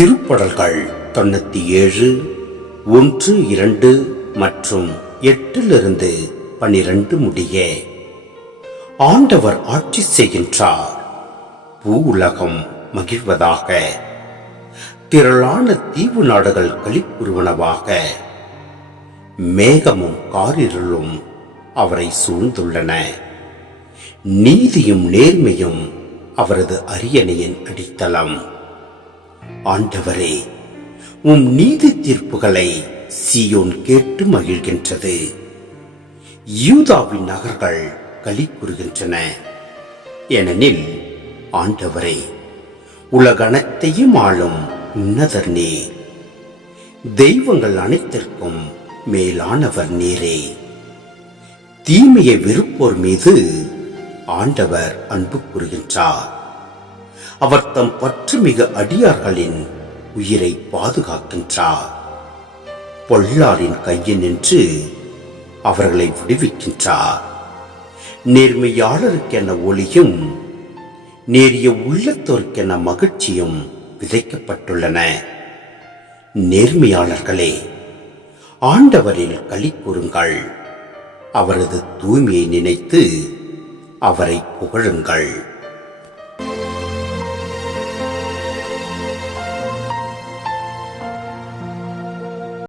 திருப்படல்கள் தொண்ணூத்தி ஏழு ஒன்று இரண்டு மற்றும் எட்டிலிருந்து பனிரெண்டு முடிய. ஆண்டவர் ஆட்சி செய்கின்றார். பூ உலகம் மகிழ்வதாக. திரளான தீவு நாடுகள் கழிப்புருவனவாக மேகமும் காரிருளும் அவரை சூழ்ந்துள்ளன. நீதியும் நேர்மையும் அவரது அரியணையின் அடித்தளம். ஆண்டவரே உம் நீதி தீர்ப்புகளை சியோன் கேட்டு மகிழ்கின்றது. யூதாவின் நகர்கள் களி கூறுகின்றன. ஏனெனில் ஆண்டவரே உலகணத்தையும் ஆளும் உன்னதர் நீர். தெய்வங்கள் அனைத்திற்கும் மேலானவர் நீரே. தீமையை வெறுப்போர் மீது ஆண்டவர் அன்பு கூறுகின்றார். அவர் தம் பற்றுமிக அடியார்களின் உயிரை பாதுகாக்கின்றார். பொல்லாரின் கையில் நின்று அவர்களை விடுவிக்கின்றார். நேர்மையாளருக்கென ஒளியும் நேரிய உள்ளத்தோருக்கென மகிழ்ச்சியும் விதைக்கப்பட்டுள்ளன. நேர்மையாளர்களே ஆண்டவரில் களி கூறுங்கள். அவரது தூய்மையை நினைத்து அவரை புகழுங்கள்.